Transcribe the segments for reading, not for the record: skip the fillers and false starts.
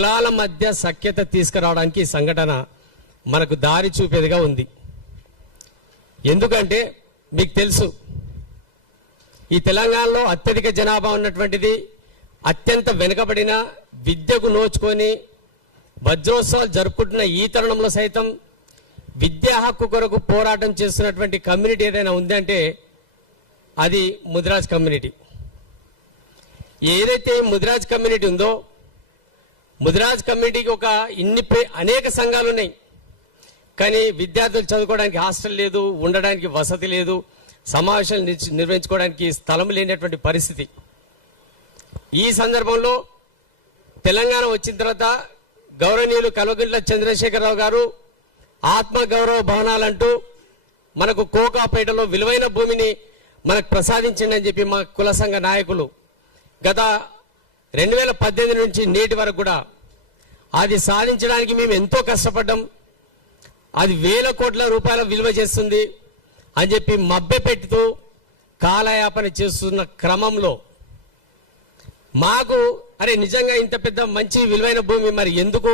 కులాల మధ్య సఖ్యత తీసుకురావడానికి ఈ సంఘటన మనకు దారి చూపేదిగా ఉంది. ఎందుకంటే మీకు తెలుసు, ఈ తెలంగాణలో అత్యధిక జనాభా ఉన్నటువంటిది, అత్యంత వెనుకబడిన, విద్యకు నోచుకొని వజ్రోత్సవాలు జరుపుకుంటున్న ఈ తరుణంలో సైతం విద్యా హక్కు కొరకు పోరాటం చేస్తున్నటువంటి కమ్యూనిటీ ఏదైనా ఉందంటే అది ముదిరాజ్ కమ్యూనిటీ. ఏదైతే ముదిరాజ్ కమ్యూనిటీ ఉందో, ముదిరాజ్ కమ్యూనిటీకి అనేక సంఘాలు ఉన్నాయి. కానీ విద్యార్థులు చదువుకోవడానికి హాస్టల్ లేదు, ఉండడానికి వసతి లేదు, సమావేశాలు నిర్వహించుకోవడానికి స్థలం లేనటువంటి పరిస్థితి. ఈ సందర్భంలో తెలంగాణ వచ్చిన తర్వాత గౌరవనీయులు కల్వకుంట్ల చంద్రశేఖరరావు గారు ఆత్మగౌరవ భవనాలంటూ మనకు కోకాపేటలో విలువైన భూమిని మనకు ప్రసాదించండి అని చెప్పి మా కుల సంఘ నాయకులు గత 2018 నుంచి నేటి వరకు కూడా అది సాధించడానికి మేము ఎంతో కష్టపడ్డాం. అది వేల కోట్ల రూపాయల విలువ చేస్తుంది అని చెప్పి మభ్యపెట్టుతూ కాలయాపన చేస్తున్న క్రమంలో మాకు అరే నిజంగా ఇంత పెద్ద మంచి విలువైన భూమి మరి ఎందుకు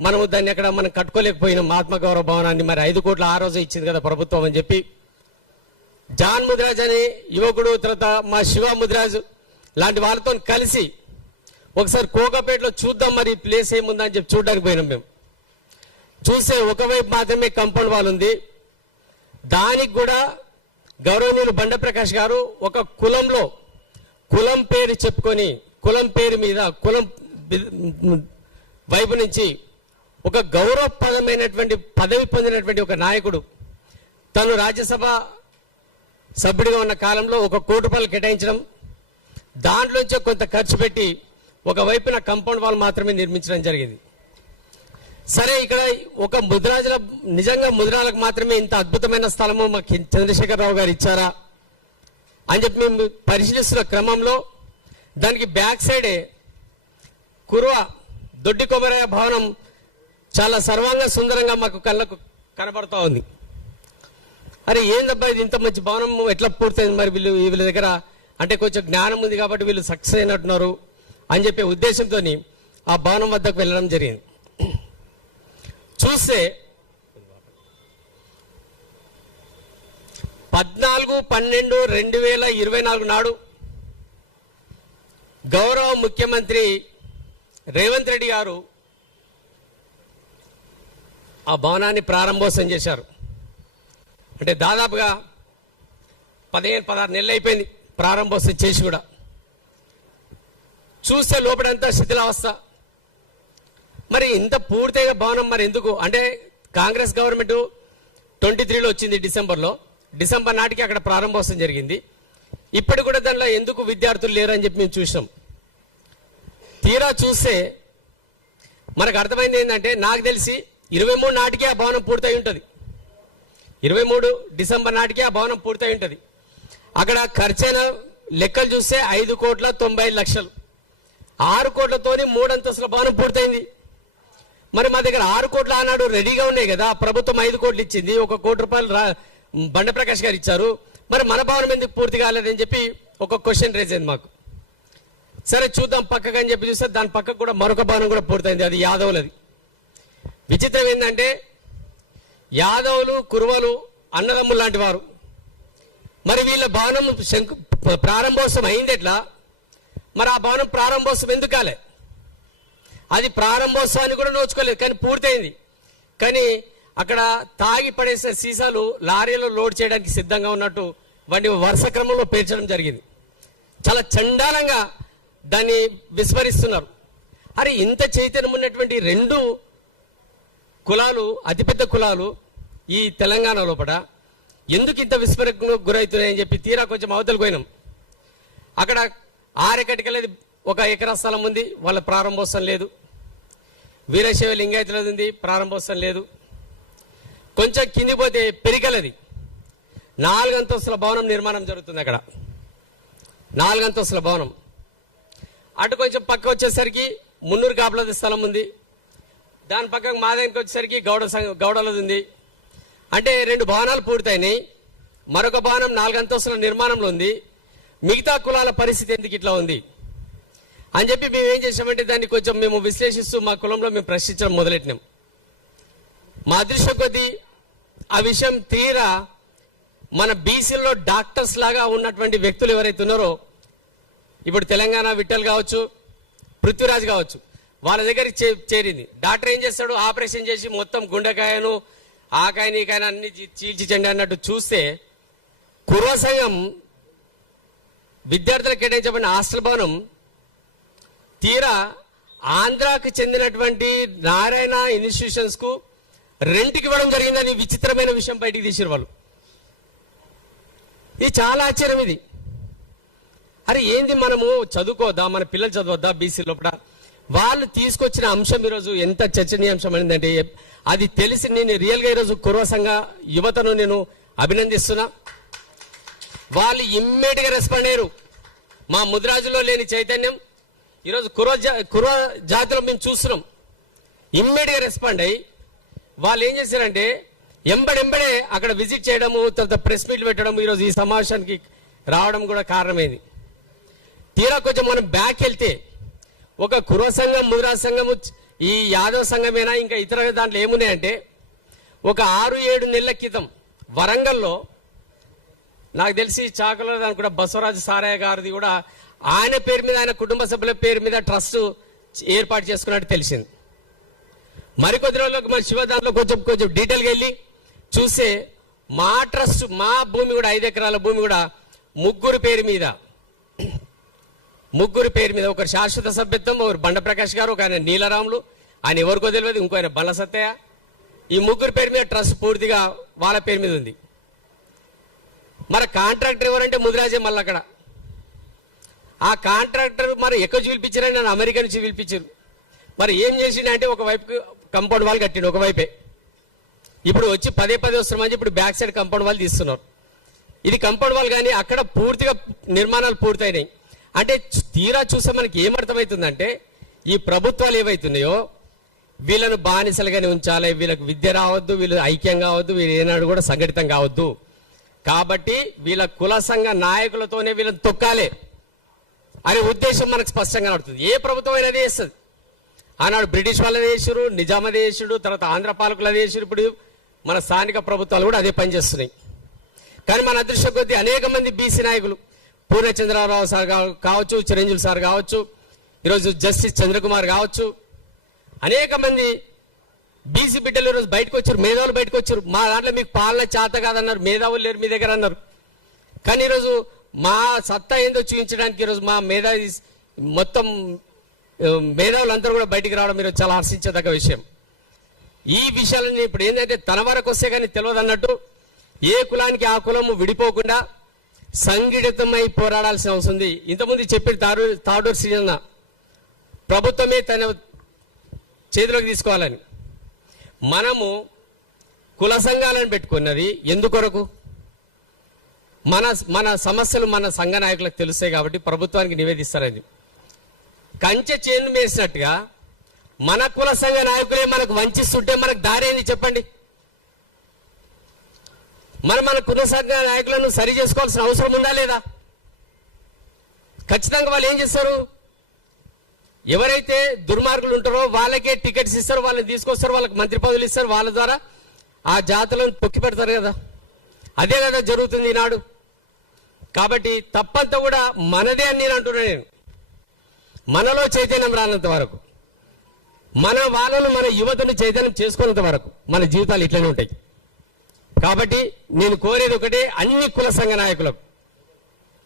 మనము దాన్ని అక్కడ మనం కట్టుకోలేకపోయినాం ఆత్మగౌరవ భవనాన్ని, మరి 5 కోట్ల ఆ రోజు ఇచ్చింది కదా ప్రభుత్వం అని చెప్పి జాన్ ముదిరాజ్ అనే యువకుడు, తర్వాత మా శివ ముదిరాజ్ లాంటి వాళ్ళతో కలిసి ఒకసారి కోకాపేటలో చూద్దాం మరి ప్లేస్ ఏముందా అని చెప్పి చూడడానికి పోయినాం. మేము చూస్తే ఒకవైపు మాత్రమే కాంపౌండ్ వాల్ ఉంది. దానికి కూడా గౌరవనీయులు బండ ప్రకాష్ గారు ఒక కులంలో కులం పేరు చెప్పుకొని కులం పేరు మీద కులం వైపు నుంచి ఒక గౌరవప్రదమైనటువంటి పదవి పొందినటువంటి ఒక నాయకుడు తను రాజ్యసభ సభ్యుడిగా ఉన్న కాలంలో 1 కోటి రూపాయలు కేటాయించడం, దాంట్లోంచే కొంత ఖర్చు పెట్టి ఒకవైపున కాంపౌండ్ వాల్ మాత్రమే నిర్మించడం జరిగింది. సరే, ఇక్కడ ఒక ముదిరాజుల నిజంగా ముదిరాలకు మాత్రమే ఇంత అద్భుతమైన స్థలము మాకు చంద్రశేఖరరావు గారు ఇచ్చారా అని చెప్పి మేము పరిశీలిస్తున్న క్రమంలో దానికి బ్యాక్ సైడే కురువ దొడ్డి కొమరయ్య భవనం చాలా సర్వాంగ సుందరంగా మాకు కళ్ళకు కనబడుతూ ఉంది. అరే ఏందబ్బా ఇది ఇంత మంచి భవనం ఎట్లా పూర్తయింది, మరి వీళ్ళ దగ్గర అంటే కొంచెం జ్ఞానం ఉంది కాబట్టి వీళ్ళు సక్సెస్ అయినట్టున్నారు అని చెప్పే ఉద్దేశంతో ఆ భవనం వద్దకు వెళ్ళడం జరిగింది. చూస్తే 14/12/2024 నాడు గౌరవ ముఖ్యమంత్రి రేవంత్ రెడ్డి గారు ఆ భవనాన్ని ప్రారంభోత్సవం చేశారు. అంటే దాదాపుగా 15-16 నెలలు అయిపోయింది ప్రారంభోత్సవం చేసి కూడా. చూస్తే లోపలంతా శిథిలావస్థ. మరి ఇంత పూర్తిగా భవనం మరి ఎందుకు అంటే కాంగ్రెస్ గవర్నమెంట్ 23లో వచ్చింది డిసెంబర్ నాటికి అక్కడ ప్రారంభోత్సవం జరిగింది. ఇప్పుడు కూడా దానిలో ఎందుకు విద్యార్థులు లేరు అని చెప్పి మేము చూసాం. తీరా చూస్తే మనకు అర్థమైంది ఏంటంటే నాకు తెలిసి 23 నాటికి ఆ భవనం పూర్తయి ఉంటుంది. 23 డిసెంబర్ నాటికి ఆ భవనం పూర్తయి ఉంటుంది. అక్కడ ఖర్చైన లెక్కలు చూస్తే 5,95,00,000, 6 కోట్లతోని 3 అంతస్తుల భవనం పూర్తయింది. మరి మా దగ్గర 6 కోట్లు ఆనాడు రెడీగా ఉన్నాయి కదా, ప్రభుత్వం 5 కోట్లు ఇచ్చింది, 1 కోటి రూపాయలు బండ ప్రకాష్ గారు ఇచ్చారు, మరి మన భవనం ఎందుకు పూర్తి కాలేదని చెప్పి ఒక క్వశ్చన్ రేజ్ అయింది మాకు. సరే చూద్దాం పక్కకు అని చెప్పి చూస్తే దాని పక్కకు కూడా మరొక భవనం కూడా పూర్తయింది, అది యాదవులది. విచిత్రం ఏంటంటే యాదవులు కురువలు అన్నదమ్ములు లాంటి వారు. మరి వీళ్ళ భవనం ప్రారంభోత్సవం అయింది ఎట్లా, మరి ఆ భవనం ప్రారంభోత్సవం ఎందుకు కాలే? అది ప్రారంభోత్సవాన్ని కూడా నోచుకోలేదు కానీ పూర్తయింది. కానీ అక్కడ తాగి పడేసిన సీసాలు లారీలో లోడ్ చేయడానికి సిద్ధంగా ఉన్నట్టు వాటిని వరుస క్రమంలో పేర్చడం జరిగింది. చాలా చండాలంగా దాన్ని విస్మరిస్తున్నారు. అరే ఇంత చైతన్యం ఉన్నటువంటి 2 కులాలు, అతిపెద్ద కులాలు ఈ తెలంగాణ లోపల ఎందుకు ఇంత విస్మరణకు గురవుతున్నాయని చెప్పి తీరా కొంచెం అవతలకు పోయినాం. అక్కడ 6 ఎకటికలది 1 ఎకరా స్థలం ఉంది, వాళ్ళ ప్రారంభోత్సవం లేదు. వీరశైవ లింగాయతులది ఉంది, ప్రారంభోత్సవం లేదు. కొంచెం కింది పోతే పెరిగలది 4 అంతస్తుల భవనం నిర్మాణం జరుగుతుంది. అక్కడ 4 అంతస్తుల భవనం. అటు కొంచెం పక్క వచ్చేసరికి మున్నూరు కాపులది స్థలం ఉంది, దాని పక్కకు మా దగ్గరికి వచ్చేసరికి గౌడలది ఉంది. అంటే 2 భవనాలు పూర్తయినాయి, మరొక భవనం 4 అంతస్తుల నిర్మాణంలో ఉంది. మిగతా కులాల పరిస్థితి ఎందుకు ఇట్లా ఉంది అని చెప్పి మేము ఏం చేసామంటే దాన్ని కొంచెం మేము విశ్లేషిస్తూ మా కులంలో మేము ప్రశ్నించడం మొదలెట్టినాం. మా అదృష్టం కొద్దీ ఆ విషయం తీరా మన బీసీలో డాక్టర్స్ లాగా ఉన్నటువంటి వ్యక్తులు ఎవరైతే ఉన్నారో, ఇప్పుడు తెలంగాణ విఠల్ కావచ్చు, పృథ్వీరాజ్ కావచ్చు, వాళ్ళ దగ్గరికి చేరింది. డాక్టర్ ఏం చేస్తాడు, ఆపరేషన్ చేసి మొత్తం గుండెకాయను ఆకాయని ఈకాయని అన్ని చీల్చి చెండి అన్నట్టు చూస్తే, కుర్వ సంఘం విద్యార్థులకు కేటాయించబడిన హాస్టల్ భవనం తీరా ఆంధ్రాకి చెందినటువంటి నారాయణ ఇన్స్టిట్యూషన్స్ కు రెంట్కి ఇవ్వడం జరిగిందని విచిత్రమైన విషయం బయటికి తీసిరు వాళ్ళు. ఇది చాలా ఆశ్చర్యం. ఇది అరే ఏంది, మనము చదువుకోవద్దా, మన పిల్లలు చదవద్దా బీసీ లోపల? వాళ్ళు తీసుకొచ్చిన అంశం ఈరోజు ఎంత చర్చనీయాంశం అయిందంటే, అది తెలిసి నేను రియల్గా ఈరోజు కుర్వ సంఘ యువతను నేను అభినందిస్తున్నా. వాళ్ళు ఇమ్మీడియట్ గా రెస్పాండ్ అయ్యారు. మా ముదిరాజులో లేని చైతన్యం ఈరోజు కుర్వ జాతిలో మేము చూస్తున్నాం. ఇమ్మీడియట్ గా రెస్పాండ్ అయ్యి వాళ్ళు ఏం చేశారంటే ఎంబడెంబడే అక్కడ విజిట్ చేయడము, తర్వాత ప్రెస్ మీట్లు పెట్టడం, ఈరోజు ఈ సమావేశానికి రావడం కూడా కారణమైంది. తీరా కొంచెం మనం బ్యాక్ వెళ్తే ఒక కుర్వ సంఘం, ముదిరాజ్ సంఘము, ఈ యాదవ్ సంఘమేనా ఇంకా ఇతర దాంట్లో ఏమున్నాయంటే, ఒక 6-7 నెలల క్రితం వరంగల్లో నాకు తెలిసి చాకలో దాని కూడా బసవరాజు సారయ్య గారిది కూడా ఆయన పేరు మీద, ఆయన కుటుంబ సభ్యుల పేరు మీద ట్రస్ట్ ఏర్పాటు చేసుకున్నట్టు తెలిసింది. మరికొద్ది రోజులకు మన శివ దాంట్లో కొంచెం డీటెయిల్గా వెళ్ళి చూస్తే మా ట్రస్ట్, మా భూమి కూడా 5 ఎకరాల భూమి కూడా ముగ్గురు పేరు మీద, ఒకరు శాశ్వత సభ్యత్వం, ఒకరు బండ ప్రకాష్ గారు, ఒక ఆయన నీలరాములు, ఆయన ఎవరికో తెలియదు, ఇంకో ఆయన బల్ల సత్తయ్య. ఈ ముగ్గురు పేరు మీద ట్రస్ట్ పూర్తిగా వాళ్ళ పేరు మీద ఉంది. మరి కాంట్రాక్టర్ ఎవరంటే ముదిరాజే. మళ్ళీ అక్కడ ఆ కాంట్రాక్టర్ మరి ఎక్కడ చూపించారని నన్ను అమెరికా నుంచి పిలిపించారు. మరి ఏం చేసిండే అంటే, ఒకవైపు కంపౌండ్ వాల్ కట్టిండు ఒకవైపే, ఇప్పుడు వచ్చి పదే వస్తున్నామని ఇప్పుడు బ్యాక్ సైడ్ కంపౌండ్ వాల్ తీస్తున్నారు. ఇది కంపౌండ్ వాల్ కానీ అక్కడ పూర్తిగా నిర్మాణాలు పూర్తయినాయి. అంటే తీరా చూస్తే మనకి ఏమర్థమవుతుందంటే, ఈ ప్రభుత్వాలు ఏవైతున్నాయో వీళ్ళను బానిసలుగానే ఉంచాలి, వీళ్ళకి విద్య రావద్దు, వీళ్ళు ఐక్యం కావద్దు, వీళ్ళు ఏనాడు కూడా సంఘటితం కావద్దు. కాబట్టి వీళ్ళ కుల సంఘ నాయకులతోనే వీళ్ళని తొక్కాలి అనే ఉద్దేశం మనకు స్పష్టంగా నడుతుంది. ఏ ప్రభుత్వం అయినా చేస్తుంది. ఆనాడు బ్రిటిష్ వాళ్ళది చేసారు, నిజామది చేసాడు, తర్వాత ఆంధ్ర పాలకులు అదే చేసారు, ఇప్పుడు మన స్థానిక ప్రభుత్వాలు కూడా అదే పనిచేస్తున్నాయి. కానీ మన అదృష్టం కొద్దీ అనేక మంది బీసీ నాయకులు, పూర్ణచంద్రరావు సార్ కావచ్చు, చిరంజీవి సార్ కావచ్చు, ఈరోజు జస్టిస్ చంద్రకుమార్ కావచ్చు, అనేక మంది బీసీ బిడ్డలు ఈరోజు బయటకు వచ్చారు, మేధావులు బయటకు వచ్చారు. మా దాంట్లో మీకు పాలన చేత కాదన్నారు, మేధావులు లేరు మీ దగ్గర అన్నారు. కానీ ఈరోజు మా సత్తా ఏందో చూపించడానికి ఈరోజు మా మేధావి మొత్తం మేధావులందరూ కూడా బయటికి రావడం ఈరోజు చాలా హర్షించదగ్గ విషయం. ఈ విషయాలని ఇప్పుడు ఏంటంటే తన వరకు వస్తే కానీ తెలియదు అన్నట్టు, ఏ కులానికి ఆ కులము విడిపోకుండా సంఘటితమై పోరాడాల్సిన అవసరం ఉంది. ఇంతకుముందు చెప్పిన తాడూరు శ్రీజన్న ప్రభుత్వమే తన చేతిలోకి తీసుకోవాలని, మనము కుల సంఘాలను పెట్టుకున్నది ఎందుకొరకు? మన సమస్యలు మన సంఘ నాయకులకు తెలుస్తాయి కాబట్టి ప్రభుత్వానికి నివేదిస్తారని. కంచె చేను వేసినట్టుగా మన కుల సంఘ నాయకులే మనకు వంచిస్తుంటే మనకు దారేంది చెప్పండి? మన కుల సంఘ నాయకులను సరి చేసుకోవాల్సిన అవసరం ఉందా లేదా? ఖచ్చితంగా వాళ్ళు ఏం చేస్తారు, ఎవరైతే దుర్మార్గులు ఉంటారో వాళ్ళకే టికెట్స్ ఇస్తారు, వాళ్ళని తీసుకొస్తారు, వాళ్ళకి మంత్రి పదవులు ఇస్తారు, వాళ్ళ ద్వారా ఆ జాతులను తొక్కి పెడతారు కదా. అదే కదా జరుగుతుంది ఈనాడు. కాబట్టి తప్పంతా కూడా మనదే అని నేను అంటున్నా. నేను మనలో చైతన్యం రానంత వరకు, మన వాళ్ళను, మన యువతను చైతన్యం చేసుకున్నంత వరకు మన జీవితాలు ఇట్లనే ఉంటాయి. కాబట్టి నేను కోరేది ఒకటే, అన్ని కుల సంఘ నాయకులకు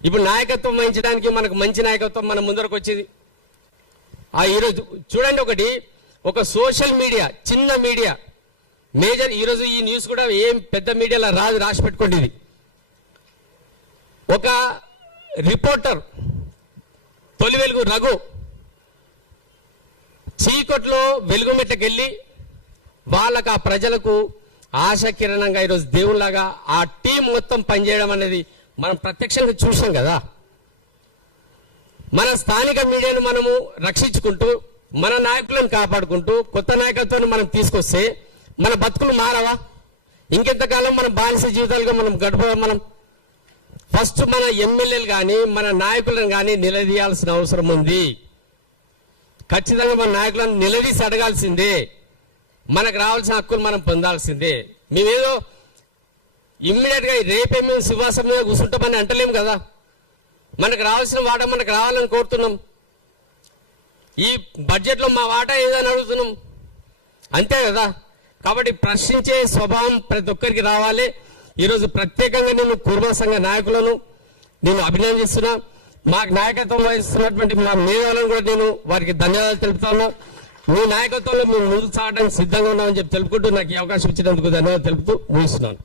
ఇప్పుడు నాయకత్వం వహించడానికి మనకు మంచి నాయకత్వం మన ముందరకు వచ్చింది. ఈరోజు చూడండి, ఒక సోషల్ మీడియా, చిన్న మీడియా, మేజర్, ఈరోజు ఈ న్యూస్ కూడా ఏం పెద్ద మీడియాలో రాసి పెట్టుకోండి. ఇది ఒక రిపోర్టర్ తొలి వెలుగు రఘు చీకట్లో వెలుగుమెట్టకెళ్ళి వాళ్ళకు, ఆ ప్రజలకు ఆశాకిరణంగా ఈరోజు దేవుళ్లాగా ఆ టీం మొత్తం పనిచేయడం అనేది మనం ప్రత్యక్షంగా చూసాం కదా. మన స్థానిక మీడియాను మనము రక్షించుకుంటూ, మన నాయకులను కాపాడుకుంటూ, కొత్త నాయకత్వాన్ని మనం తీసుకొస్తే మన బతుకులు మారవా? ఇంకెంతకాలం మనం బానిస జీవితాలుగా మనం గడపదా? మనం ఫస్ట్ మన ఎమ్మెల్యేలు కానీ మన నాయకులను కానీ నిలదీయాల్సిన అవసరం ఉంది. ఖచ్చితంగా మన నాయకులను నిలదీసి అడగాల్సిందే. మనకు రావాల్సిన హక్కులు మనం పొందాల్సిందే. మేమేదో ఇమ్మీడియట్ గా రేపే మేము శివాసం మీద కూర్చుంటామని అంటలేము కదా. మనకు రావాల్సిన వాటా మనకు రావాలని కోరుతున్నాం. ఈ బడ్జెట్ లో మా వాటా ఏదని అడుగుతున్నాం, అంతే కదా. కాబట్టి ప్రశ్నించే స్వభావం ప్రతి ఒక్కరికి రావాలి. ఈరోజు ప్రత్యేకంగా నేను కుర్మా సంఘ నాయకులను నేను అభినందిస్తున్నా. మాకు నాయకత్వం వహిస్తున్నటువంటి మా మేధావులను కూడా నేను వారికి ధన్యవాదాలు తెలుపుతాను. మీ నాయకత్వంలో మేము ముందుకు సాగడానికి సిద్ధంగా ఉన్నామని చెప్పి తెలుపుకుంటూ నాకు ఈ అవకాశం ఇచ్చినందుకు ధన్యవాదాలు తెలుపుతూ ముగిస్తున్నాను.